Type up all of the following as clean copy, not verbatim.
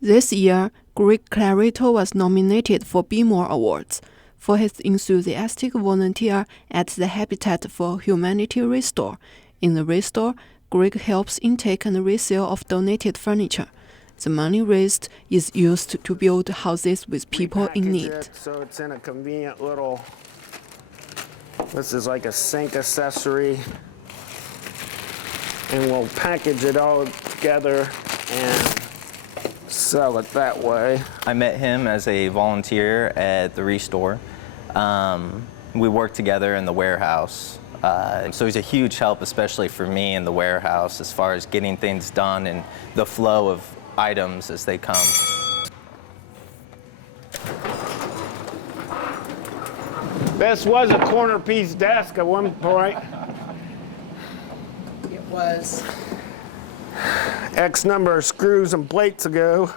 This year, Greg Clarito was nominated for Be More Awards for his enthusiastic volunteer at the Habitat for Humanity Restore. In the restore, Greg helps intake and resale of donated furniture. The money raised is used to build houses with people in need. So it's in a convenient little, this is like a sink accessory, and we'll package it all together and sell it that way. I met him as a volunteer at the Restore. We worked together in the warehouse. So he's a huge help, especially for me in the warehouse, as far as getting things done and the flow of items as they come. This was a corner piece desk at one point. It was. X number of screws and plates ago.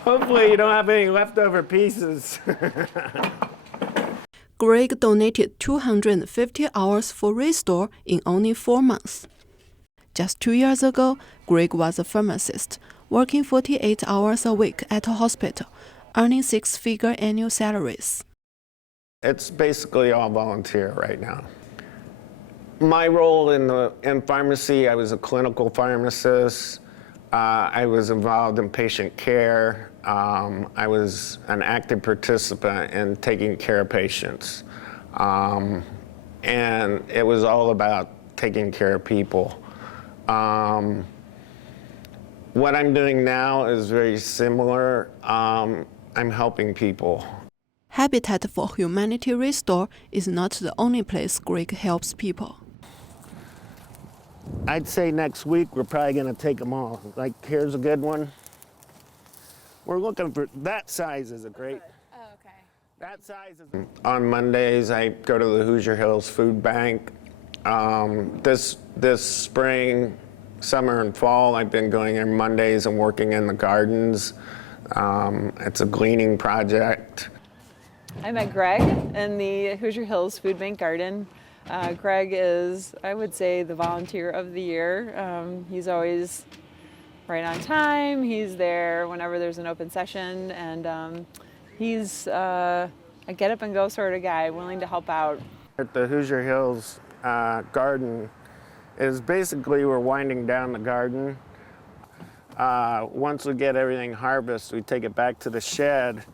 Hopefully you don't have any leftover pieces. Greg donated 250 hours for Restore in only 4 months. Just 2 years ago, Greg was a pharmacist, working 48 hours a week at a hospital, earning 6-figure annual salaries. It's basically all volunteer right now. My role in pharmacy, I was a clinical pharmacist. I was involved in patient care. I was an active participant in taking care of patients. And it was all about taking care of people. What I'm doing now is very similar. I'm helping people. Habitat for Humanity Restore is not the only place Greg helps people. I'd say next week we're probably going to take them all. Like, here's a good one. We're looking for, that size is a great. Oh, okay. That size is. On Mondays, I go to the Hoosier Hills Food Bank. This spring, summer and fall, I've been going in Mondays and working in the gardens. It's a gleaning project. I met Greg in the Hoosier Hills Food Bank Garden. Greg is, I would say, the volunteer of the year. He's always right on time. He's there whenever there's an open session, and he's a get up and go sort of guy, willing to help out. At the Hoosier Hills garden is basically we're winding down the garden. Once we get everything harvested, we take it back to the shed,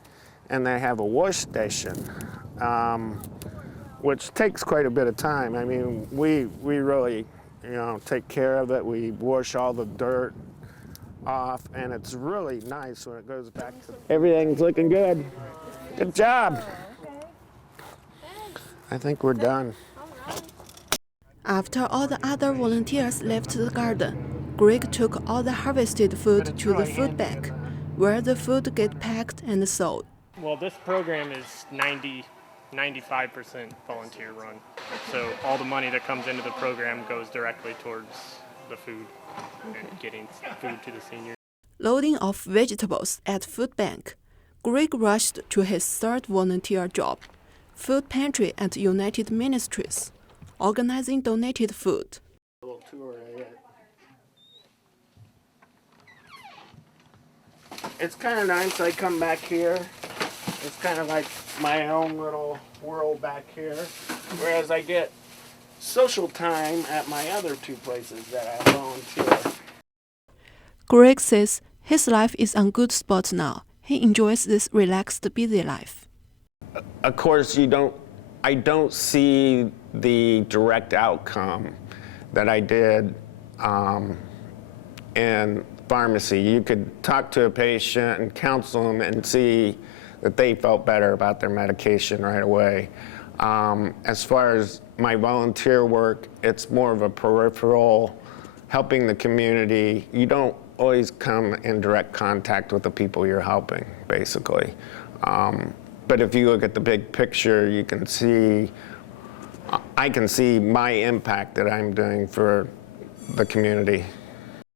and they have a wash station. Which takes quite a bit of time. I mean, we really, take care of it. We wash all the dirt off, and it's really nice when it goes back to. Everything's looking good. Good job. I think we're done. After all the other volunteers left the garden, Greg took all the harvested food to the food bank, where the food gets packed and sold. Well, this program is 95% volunteer run. So all the money that comes into the program goes directly towards the food and getting food to the seniors. Loading of vegetables at food bank, Greg rushed to his third volunteer job, food pantry at United Ministries, organizing donated food. A little tour of it. It's kind of nice. I come back here. It's kind of like my own little world back here, whereas I get social time at my other 2 places that I volunteer. Greg says his life is on good spot now. He enjoys this relaxed, busy life. Of course, I don't see the direct outcome that I did in pharmacy. You could talk to a patient and counsel them and see that they felt better about their medication right away. As far as my volunteer work, it's more of a peripheral, helping the community. You don't always come in direct contact with the people you're helping, basically. But if you look at the big picture, you can see, I can see my impact that I'm doing for the community.